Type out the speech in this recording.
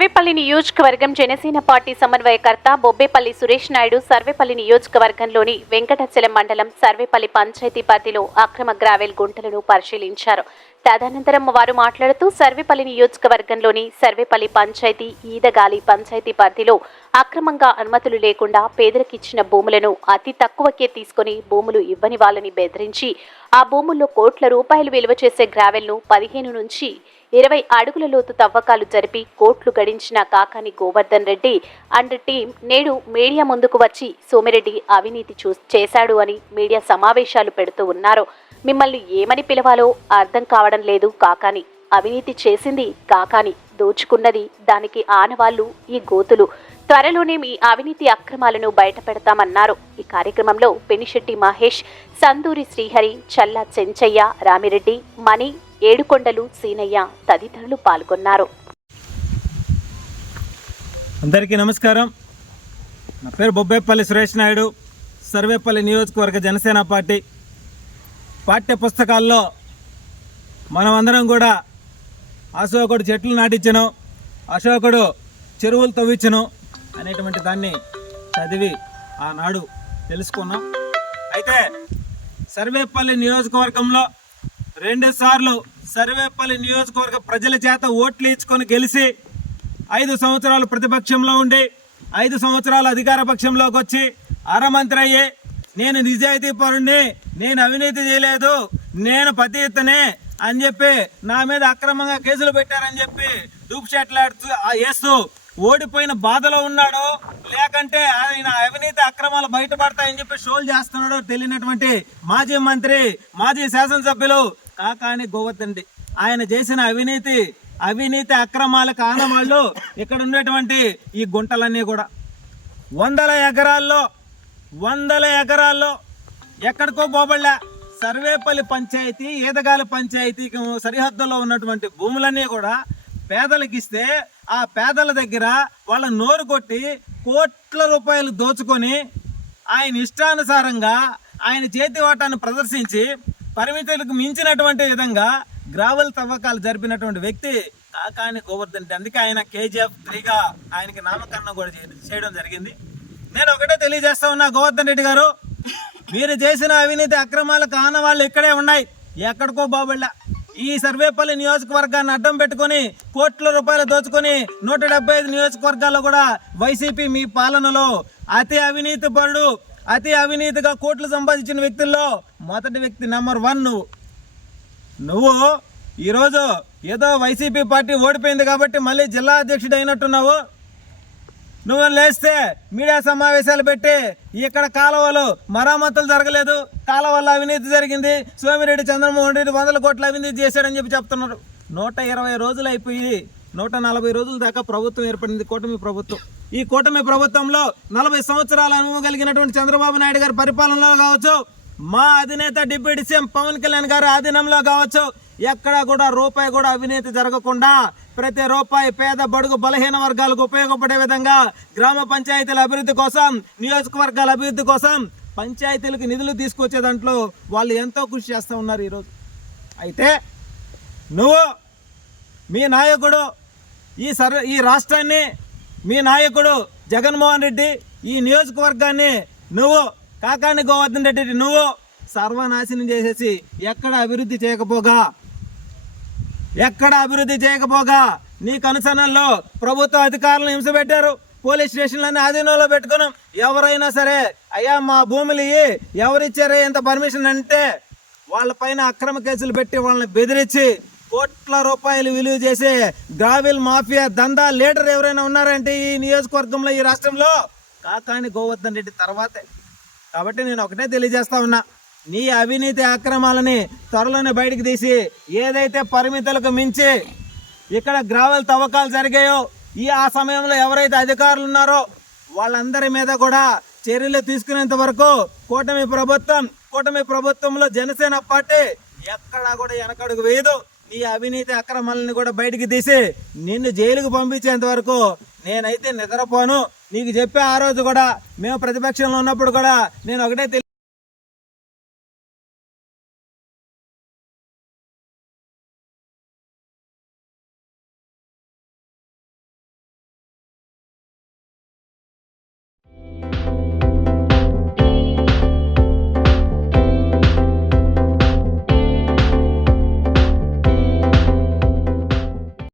సర్వేపల్లి నియోజకవర్గం జనసేన పార్టీ సమన్వయకర్త బొబ్బేపల్లి సురేష్ నాయుడు సర్వేపల్లి నియోజకవర్గంలోని వెంకటచలం మండలం సర్వేపల్లి పంచాయతీ పరిధిలో అక్రమ గ్రావెల్ గుంటలను పరిశీలించారు. తదనంతరం వారు మాట్లాడుతూ సర్వేపల్లి నియోజకవర్గంలోని సర్వేపల్లి పంచాయతీ ఈదగాలి పంచాయతీ పరిధిలో అక్రమంగా అనుమతులు లేకుండా పేదలకిచ్చిన భూములను అతి తక్కువకే తీసుకుని భూములు ఇవ్వని వాళ్ళని బెదిరించి ఆ భూముల్లో కోట్ల రూపాయలు విలువ చేసే గ్రావెల్ను పదిహేను నుంచి ఇరవై అడుగుల లోతు తవ్వకాలు జరిపి కోట్లు గడించిన కాకాని గోవర్ధన్ రెడ్డి అండ్ టీం నేడు మీడియా ముందుకు వచ్చి సోమిరెడ్డి అవినీతి చూ చేశాడు అని మీడియా సమావేశాలు పెడుతూ ఉన్నారు. మిమ్మల్ని ఏమని పిలవాలో అర్థం కావడం లేదు కాకాని. అవినీతి చేసింది కాకాని. దోచుకున్నది దానికి ఆనవాళ్ళు ఈ గోతులు. త్వరలోనే మీ అవినీతి అక్రమాలను బయటపెడతామన్నారు. ఈ కార్యక్రమంలో పెనిశెట్టి మహేష్ సందూరి శ్రీహరి చల్ల చెంచయ్య రామిరెడ్డి మణి ఏడుకొండలు సీనయ్య తదితరులు పాల్గొన్నారు. అందరికీ నమస్కారం. నా పేరు బొబ్బేపల్లి సురేష్ నాయుడు సర్వేపల్లి నియోజకవర్గ జనసేన పార్టీ. పాఠ్య పుస్తకాల్లో మనమందరం కూడా అశోకుడు చెట్లు నాటించను అశోకుడు చెరువులు తవ్వించను అనేటువంటి దాన్ని చదివి ఆనాడు తెలుసుకున్నాం. అయితే సర్వేపల్లి నియోజకవర్గంలో రెండు సార్లు సర్వేపల్లి నియోజకవర్గ ప్రజల చేత ఓట్లు ఇచ్చుకొని గెలిచి ఐదు సంవత్సరాలు ప్రతిపక్షంలో ఉండి ఐదు సంవత్సరాలు అధికార పక్షంలోకి వచ్చి అరమంత్రి అయ్యి నేను నిజాయితీ పరుణ్ణి నేను అవినీతి చేయలేదు నేను పతితనే అని చెప్పి నా మీద అక్రమంగా కేసులు పెట్టారని చెప్పి డూప్ షాట్లాడుతూ ఆ వేస్తూ ఓడిపోయిన బాధలో ఉన్నాడో. లేకంటే ఆయన అవినీతి అక్రమాలు బయటపడతాయని చెప్పి షోలు చేస్తున్నాడో తెలియనటువంటి మాజీ మంత్రి మాజీ శాసనసభ్యులు కాకాని గోవర్ధండి ఆయన చేసిన అవినీతి అవినీతి అక్రమాలకు ఆనవాళ్ళు ఇక్కడ ఉండేటువంటి ఈ గుంటలన్నీ కూడా. వందల ఎకరాల్లో వందల ఎకరాల్లో ఎక్కడికో పోబడలే. సర్వేపల్లి పంచాయతీ ఈదగాలి పంచాయతీ సరిహద్దులో ఉన్నటువంటి భూములన్నీ కూడా పేదలకు ఇస్తే ఆ పేదల దగ్గర వాళ్ళ నోరు కొట్టి కోట్ల రూపాయలు దోచుకొని ఆయన ఇష్టానుసారంగా ఆయన చేతి వాటాన్ని ప్రదర్శించి పరిమితులకు మించినటువంటి విధంగా గ్రావెల్ తవ్వకాలు జరిపినటువంటి వ్యక్తి కాకాని గోవర్ధన్ రెడ్డి. అందుకే ఆయన కేజీఎఫ్ త్రీగా ఆయనకి నామకరణం కూడా చేయడం జరిగింది. నేను ఒకటే తెలియజేస్తా ఉన్నా గోవర్ధన్ రెడ్డి గారు మీరు చేసిన అవినీతి అక్రమాలకు ఆనవాళ్ళు ఇక్కడే ఉన్నాయి. ఎక్కడికో బాబుళ్ళ. ఈ సర్వేపల్లి నియోజకవర్గాన్ని అడ్డం పెట్టుకొని కోట్ల రూపాయలు దోచుకొని నూట డెబ్బై ఐదు నియోజకవర్గాల్లో కూడా వైసీపీ మీ పాలనలో అతి అవినీతి పరుడు అతి అవినీతిగా కోట్లు సంపాదించిన వ్యక్తుల్లో మొదటి వ్యక్తి నెంబర్ వన్ నువ్వు. నువ్వు ఈరోజు ఏదో వైసీపీ పార్టీ ఓడిపోయింది కాబట్టి మళ్ళీ జిల్లా అధ్యక్షుడు అయినట్టున్నావు నువ్వు లేస్తే మీడియా సమావేశాలు పెట్టి ఇక్కడ కాలువలు మరామతులు జరగలేదు. కాలువల్లో అవినీతి జరిగింది. సోమిరెడ్డి చంద్రమోహన్ రెడ్డి వందల కోట్ల అవినీతి చేశాడని చెప్పి చెప్తున్నారు. నూట ఇరవై రోజులు అయిపోయి నూట నలభై రోజుల దాకా ప్రభుత్వం ఏర్పడింది. కూటమి ప్రభుత్వం. ఈ కూటమి ప్రభుత్వంలో నలభై సంవత్సరాల అనుభవం కలిగినటువంటి చంద్రబాబు నాయుడు గారి పరిపాలనలో కావచ్చు మా అధినేత డిప్యూటీ సీఎం పవన్ కళ్యాణ్ గారి ఆధీనంలో కావచ్చు ఎక్కడ కూడా రూపాయి కూడా అవినీతి జరగకుండా ప్రతి రూపాయి పేద బడుగు బలహీన వర్గాలకు ఉపయోగపడే విధంగా గ్రామ పంచాయతీల అభివృద్ధి కోసం నియోజకవర్గాల అభివృద్ధి కోసం పంచాయతీలకు నిధులు తీసుకొచ్చే దాంట్లో వాళ్ళు ఎంతో కృషి చేస్తూ ఉన్నారు ఈరోజు. అయితే నువ్వు మీ నాయకుడు ఈ సర్ ఈ రాష్ట్రాన్ని మీ నాయకుడు జగన్మోహన్ రెడ్డి ఈ నియోజకవర్గాన్ని నువ్వు కాకాని గోవర్ధన్ రెడ్డి నువ్వు సర్వనాశనం చేసేసి ఎక్కడ అభివృద్ధి చేయకపోగా? ఎక్కడ అభివృద్ధి చేయకపోగా? నీకు అనుసరణలో ప్రభుత్వ అధికారులను హింసపెట్టారు పోలీస్ స్టేషన్లన్నీ ఆధీనంలో పెట్టుకున్నాం. ఎవరైనా సరే అయ్యా మా భూములు ఇయ్యి ఎవరిచ్చారే ఇంత పర్మిషన్ అంటే వాళ్ళ పైన అక్రమ కేసులు పెట్టి వాళ్ళని బెదిరించి కోట్ల రూపాయలు విలువ చేసే గ్రావిల్ మాఫియా దందా లీడర్ ఎవరైనా ఉన్నారంటే ఈ నియోజకవర్గంలో ఈ రాష్ట్రంలో? కాకాని గోవర్ధన్ రెడ్డి తర్వాతే. కాబట్టి నేను ఒకటే తెలియజేస్తా ఉన్నా నీ అవినీతి అక్రమాలని త్వరలోనే బయటకు తీసి ఏదైతే పరిమితులకు మించి ఇక్కడ గ్రావెల్ తవ్వకాలు జరిగాయో ఈ ఆ సమయంలో ఎవరైతే అధికారులు ఉన్నారో వాళ్ళందరి మీద కూడా చర్యలు తీసుకునేంత వరకు కూటమి ప్రభుత్వం కూటమి ప్రభుత్వంలో జనసేన పార్టీ ఎక్కడా కూడా వెనకడుగు వేయదు. ఈ అవినీతి అక్రమాలను కూడా బయటికి తీసి నిన్ను జైలుకు పంపించేంత వరకు నేనైతే నిద్రపోను. నీకు చెప్పే ఆ రోజు కూడా మేము ప్రతిపక్షంలో ఉన్నప్పుడు కూడా నేను ఒకటే